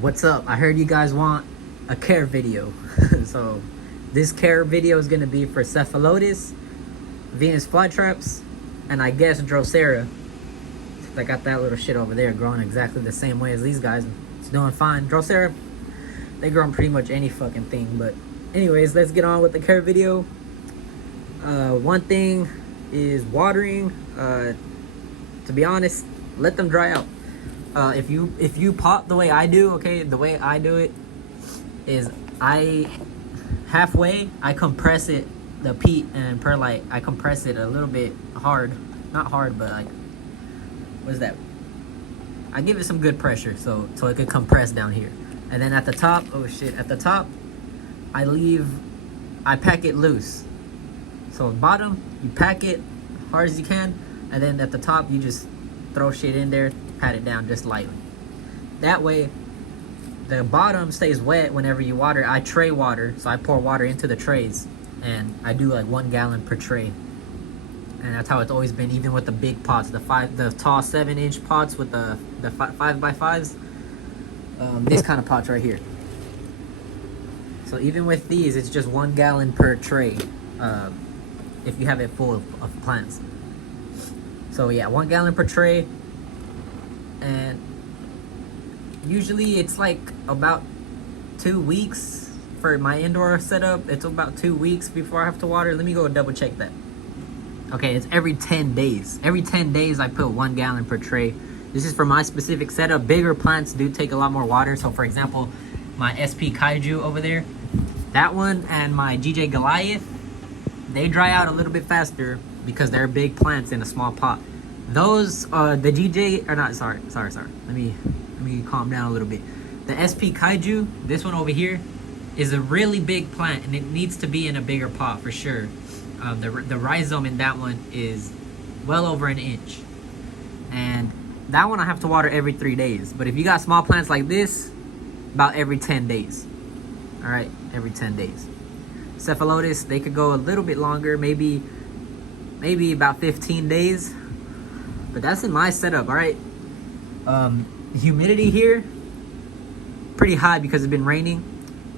What's up? I heard you guys want a care video. So this care video is going to be for Cephalotus, Venus flytraps, and I guess Drosera. I got that little shit over there growing exactly the same way as these guys. It's doing fine. Drosera, they grow on pretty much any fucking thing. But anyways, let's get on with the care video. One thing is watering. To be honest, let them dry out. If you pot the way I do, okay, the way I do it is I compress it, the peat and perlite, I compress it a little bit hard, not hard, but like, what is that? I give it some good pressure so it could compress down here. And then at the top, oh shit, at the top, I pack it loose. So bottom, you pack it hard as you can, and then at the top, you just throw shit in there, pat it down just lightly. That way, the bottom stays wet whenever you water. I tray water, so I pour water into the trays, and I do like 1 gallon per tray. And that's how it's always been, even with the big pots, the tall 7-inch pots with the 5x5s. This kind of pots right here. So even with these, it's just 1 gallon per tray, if you have it full of plants. So yeah, 1 gallon per tray, and usually it's like about 2 weeks for my indoor setup. It's about 2 weeks before I have to water. Let me go double check that. Okay, it's every 10 days. Every 10 days I put 1 gallon per tray. This is for my specific setup. Bigger plants do take a lot more water. So for example, my SP Kaiju over there, that one, and my GJ Goliath, they dry out a little bit faster because they're big plants in a small pot. Those, the GJ, or not, sorry. Let me calm down a little bit. The SP Kaiju, this one over here, is a really big plant, and it needs to be in a bigger pot for sure. The rhizome in that one is well over 1 inch. And that one I have to water every 3 days. But if you got small plants like this, about every 10 days. All right, every 10 days. Cephalotus, they could go a little bit longer, maybe about 15 days. But that's in my setup, all right? Humidity here, pretty high because it's been raining.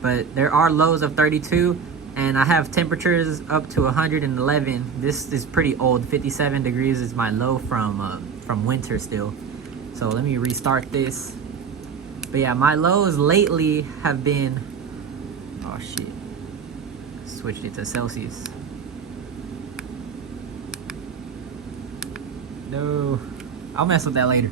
But there are lows of 32, and I have temperatures up to 111. This is pretty old. 57 degrees is my low from winter still. So let me restart this. But yeah, my lows lately have been, oh shit, switched it to Celsius. No, I'll mess with that later.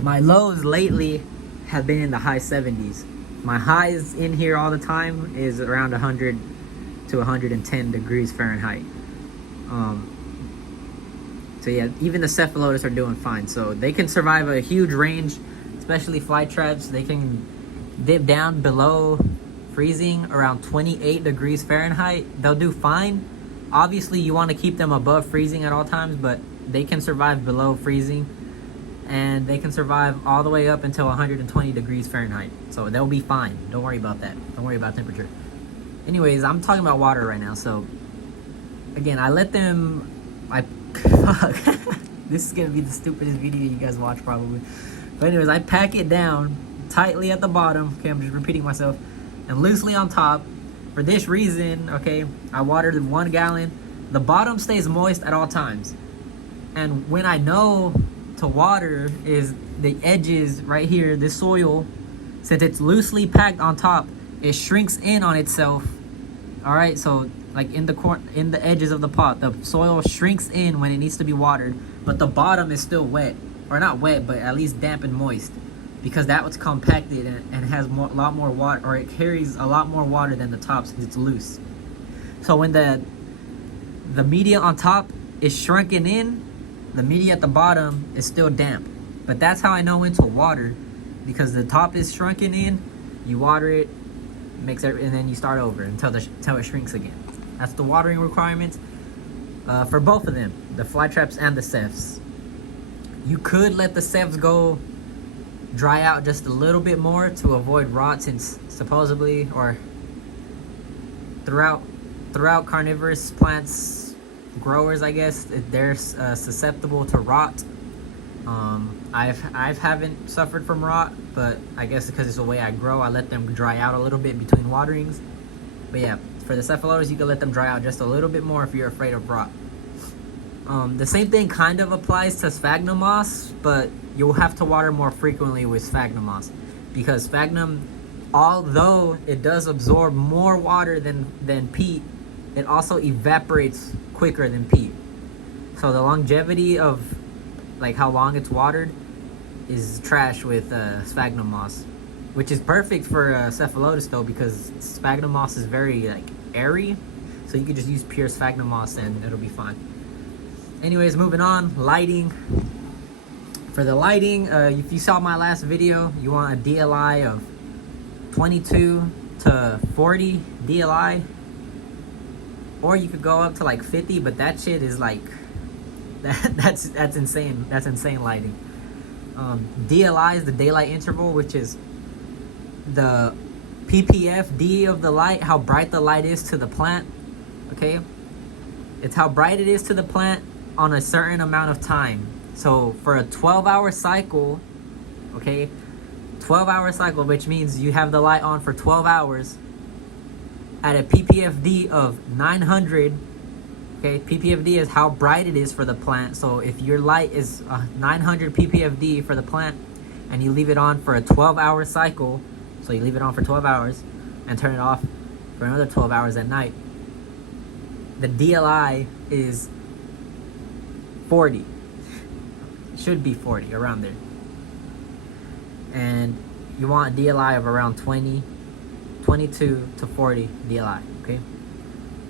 My lows lately have been in the high 70s. My highs in here all the time is around 100 to 110 degrees Fahrenheit. So yeah, even the Cephalotus are doing fine. So they can survive a huge range, especially flytraps. They can dip down below freezing around 28 degrees Fahrenheit. They'll do fine. Obviously, you want to keep them above freezing at all times, but they can survive below freezing, and they can survive all the way up until 120 degrees Fahrenheit. So they'll be fine. Don't worry about that. Don't worry about temperature. Anyways, I'm talking about water right now. So again, I let them, fuck. This is gonna be the stupidest video you guys watch probably. But anyways, I pack it down tightly at the bottom. Okay, I'm just repeating myself. And loosely on top. For this reason, okay, I watered 1 gallon. The bottom stays moist at all times. And when I know to water is the edges right here, this soil, since it's loosely packed on top, it shrinks in on itself. All right, so like in the edges of the pot, the soil shrinks in when it needs to be watered, but the bottom is still wet, or not wet, but at least damp and moist, because that was compacted and has a lot more water, or it carries a lot more water than the top since it's loose. So when the media on top is shrunken in, the media at the bottom is still damp. But that's how I know when to water, because the top is shrunken in, you water it, and then you start over until it shrinks again. That's the watering requirements for both of them, the flytraps and the cephs. You could let the cephs go dry out just a little bit more to avoid rot, since supposedly, or throughout carnivorous plants, growers, I guess, they're susceptible to rot. I haven't suffered from rot, but I guess because it's the way I grow, I let them dry out a little bit between waterings. But yeah, for the Cephalotus, you can let them dry out just a little bit more if you're afraid of rot. The same thing kind of applies to sphagnum moss, but you'll have to water more frequently with sphagnum moss, because sphagnum, although it does absorb more water than peat, it also evaporates quicker than peat. So the longevity of like how long it's watered is trash with sphagnum moss, which is perfect for Cephalotus though, because sphagnum moss is very like airy, so you could just use pure sphagnum moss and it'll be fine. Anyways, moving on, lighting. For the lighting, if you saw my last video, you want a DLI of 22 to 40 DLI, or you could go up to like 50, but that shit is like that's insane. That's insane lighting. DLI is the daylight interval, which is the ppfd of the light, how bright the light is to the plant. Okay, it's how bright it is to the plant on a certain amount of time. So for a 12-hour cycle, okay, 12-hour cycle, which means you have the light on for 12 hours at a ppfd of 900. Okay, ppfd is how bright it is for the plant. So if your light is 900 ppfd for the plant and you leave it on for a 12-hour cycle, so you leave it on for 12 hours and turn it off for another 12 hours at night, the DLI is 40. It should be 40, around there. And you want a DLI of around 22 to 40 DLI, okay?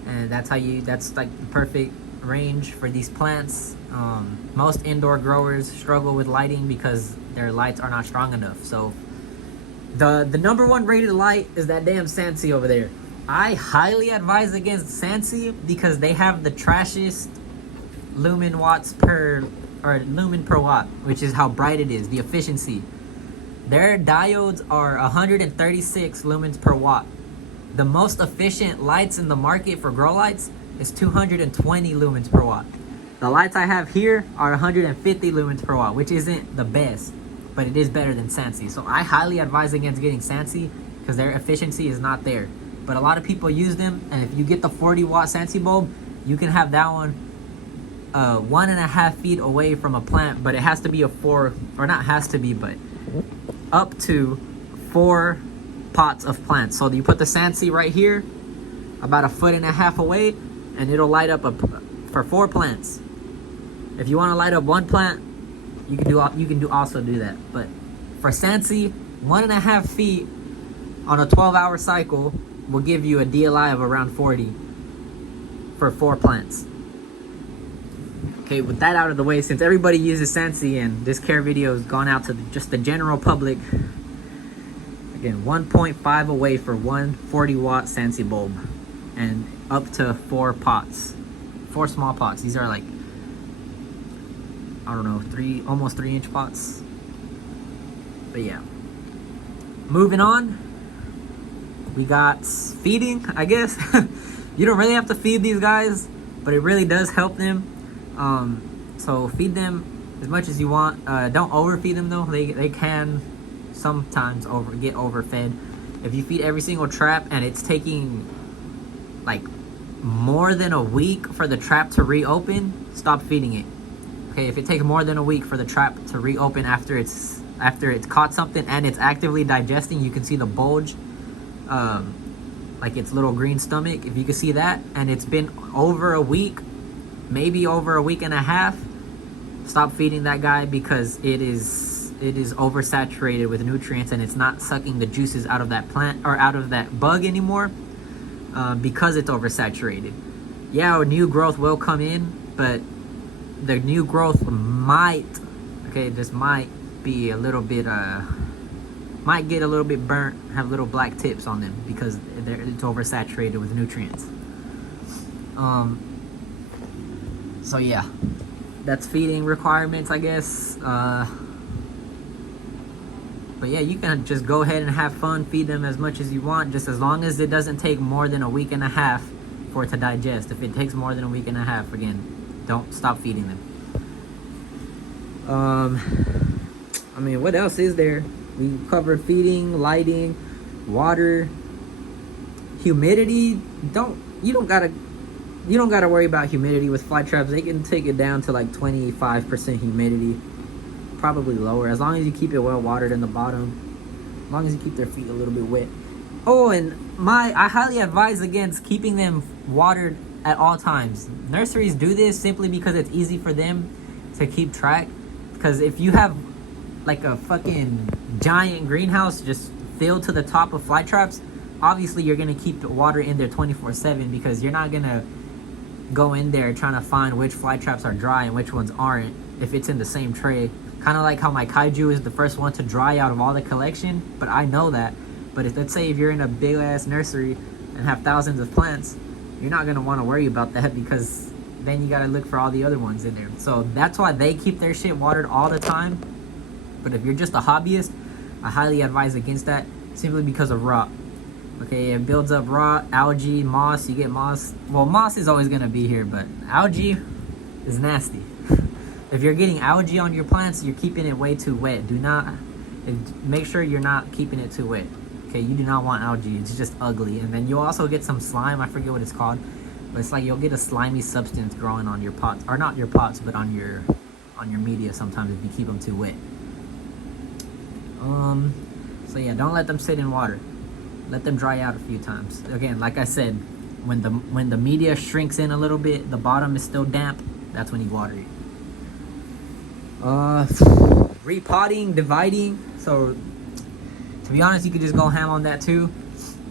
And that's like the perfect range for these plants. Most indoor growers struggle with lighting because their lights are not strong enough. So the number one rated light is that damn Sansi over there. I highly advise against Sansi because they have the trashiest lumen per watt, which is how bright it is, the efficiency. Their diodes are 136 lumens per watt. The most efficient lights in the market for grow lights is 220 lumens per watt. The lights I have here are 150 lumens per watt, which isn't the best, but it is better than Sansi. So I highly advise against getting Sansi because their efficiency is not there. But a lot of people use them, and if you get the 40 watt Sansi bulb, you can have that one 1.5 feet away from a plant, but it has to be a 4, or not has to be, but up to 4 pots of plants. So you put the Sansi right here, about 1.5 feet away, and it'll light up for 4 plants. If you want to light up 1 plant, you can also do that. But for Sansi, 1.5 feet on a 12-hour cycle will give you a DLI of around 40 for 4 plants. Okay, with that out of the way, since everybody uses Sansi and this care video has gone out to just the general public, again, 1.5 away for one 40 watt Sansi bulb, and up to 4 pots, 4 small pots. These are like, I don't know, almost 3-inch pots. But yeah, moving on, we got feeding, I guess. You don't really have to feed these guys, but it really does help them. So feed them as much as you want. Don't overfeed them though. They can sometimes get overfed. If you feed every single trap and it's taking like more than a week for the trap to reopen, stop feeding it. Okay, if it takes more than a week for the trap to reopen after it's caught something and it's actively digesting, you can see the bulge, like its little green stomach, if you can see that, and it's been over a week, maybe over a week and a half, stop feeding that guy, because it is oversaturated with nutrients and it's not sucking the juices out of that plant or out of that bug anymore, because it's oversaturated. Yeah, new growth will come in, but the new growth might be a little bit might get a little bit burnt, have little black tips on them because it's oversaturated with nutrients. So yeah, that's feeding requirements, I guess. But yeah, you can just go ahead and have fun, feed them as much as you want, just as long as it doesn't take more than a week and a half for it to digest. If it takes more than a week and a half, again, don't stop feeding them. I mean, what else is there? We covered feeding, lighting, water, humidity. You don't gotta worry about humidity with fly traps. They can take it down to like 25% humidity, probably lower, as long as you keep it well watered in the bottom, as long as you keep their feet a little bit wet. Oh, and I highly advise against keeping them watered at all times. Nurseries do this simply because it's easy for them to keep track. Because if you have like a fucking giant greenhouse just filled to the top of fly traps, obviously you're gonna keep the water in there 24/7, because you're not gonna go in there trying to find which fly traps are dry and which ones aren't if it's in the same tray. Kind of like how my kaiju is the first one to dry out of all the collection, but I know that. But let's say if you're in a big ass nursery and have thousands of plants, you're not gonna want to worry about that, because then you gotta look for all the other ones in there. So that's why they keep their shit watered all the time. But if you're just a hobbyist, I highly advise against that, simply because of rot. Okay, it builds up rot, algae, moss. You get moss. Well, moss is always gonna be here, but algae is nasty. If you're getting algae on your plants, you're keeping it way too wet. Make sure you're not keeping it too wet. Okay, you do not want algae. It's just ugly. And then you'll also get some slime. I forget what it's called, but it's like you'll get a slimy substance growing on your pots, or not your pots, but on your media sometimes if you keep them too wet. So yeah, don't let them sit in water. Let them dry out a few times. Again, like I said, when the media shrinks in a little bit, the bottom is still damp, that's when you water it. Repotting, dividing. So to be honest, you could just go ham on that too.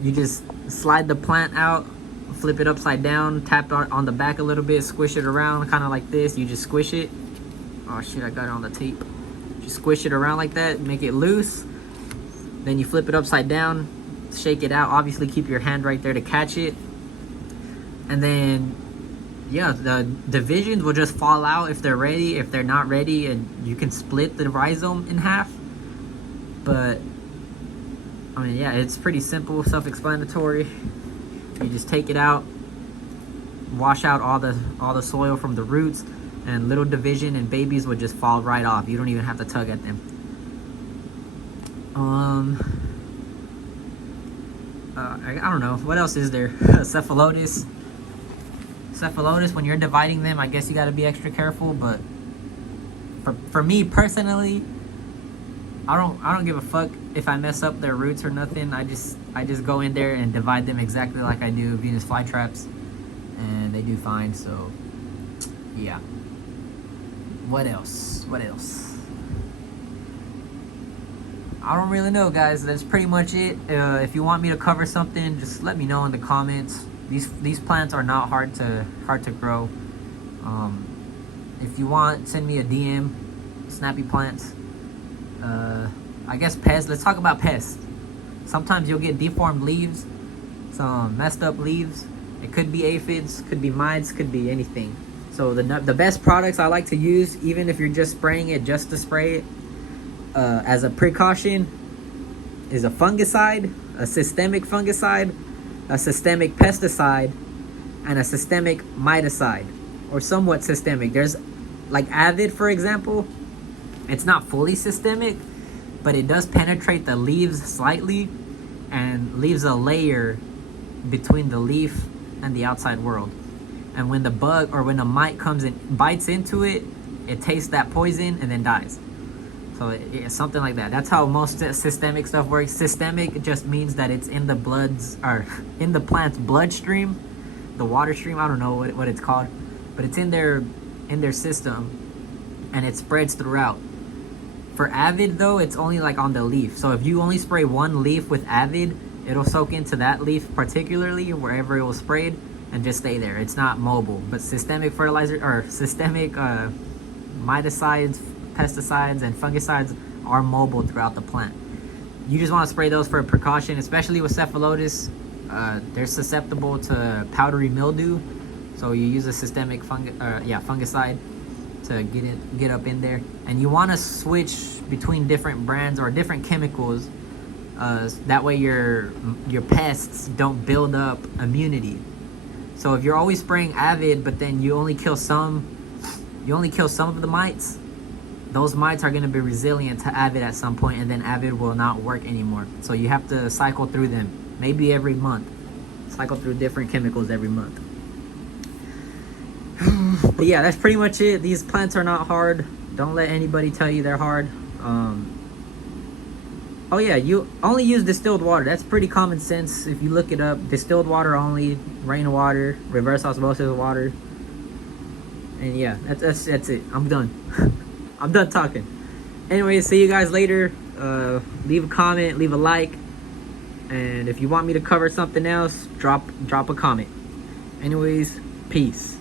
You just slide the plant out, flip it upside down, tap on the back a little bit, squish it around, kind of like this. You just squish it. Oh shit, I got it on the tape. Just squish it around like that, make it loose. Then you flip it upside down, shake it out. Obviously keep your hand right there to catch it. And then yeah, the divisions will just fall out if they're ready. If they're not ready, and you can split the rhizome in half. But I mean, yeah, it's pretty simple, self-explanatory. You just take it out, wash out all the soil from the roots, and little division and babies would just fall right off. You don't even have to tug at them. I don't know, what else is there? Cephalotus, when you're dividing them, I guess you got to be extra careful. But for me personally, I don't give a fuck if I mess up their roots or nothing. I just go in there and divide them exactly like I do Venus flytraps, and they do fine. So yeah. What else? I don't really know, guys. That's pretty much it. If you want me to cover something, just let me know in the comments. These plants are not hard to grow. If you want, send me a DM. Snappy plants. I guess Pest. Let's talk about Pest. Sometimes you'll get deformed leaves, some messed up leaves. It could be aphids, could be mites, could be anything. So the best products I like to use, even if you're just spraying it just to spray it, as a precaution, is a fungicide, a systemic fungicide, a systemic pesticide, and a systemic miticide, or somewhat systemic. There's like Avid, for example. It's not fully systemic, but it does penetrate the leaves slightly and leaves a layer between the leaf and the outside world. And when the bug or when a mite comes and bites into it, it tastes that poison and then dies. So it's something like that. That's how most systemic stuff works. Systemic just means that it's in the in the plant's bloodstream, the water stream. I don't know what it's called, but it's in their system, and it spreads throughout. For Avid though, it's only like on the leaf. So if you only spray one leaf with Avid, it'll soak into that leaf particularly, wherever it was sprayed, and just stay there. It's not mobile. But systemic fertilizer or systemic miticides, pesticides, and fungicides are mobile throughout the plant. You just want to spray those for a precaution, especially with Cephalotus. They're susceptible to powdery mildew, so you use a systemic fungicide to get up in there. And you want to switch between different brands or different chemicals. That way your pests don't build up immunity. So if you're always spraying Avid, but then you only kill some of the mites, those mites are going to be resilient to avid at some point, and then avid will not work anymore. So you have to cycle through them, maybe every month. Cycle through different chemicals every month. But yeah, that's pretty much it. These plants are not hard. Don't let anybody tell you they're hard. Oh yeah, you only use distilled water. That's pretty common sense if you look it up. Distilled water only, rainwater, reverse osmosis water. And yeah, that's it. I'm done. I'm done talking. Anyway, see you guys later. Leave a comment, leave a like. And if you want me to cover something else, drop a comment. Anyways, peace.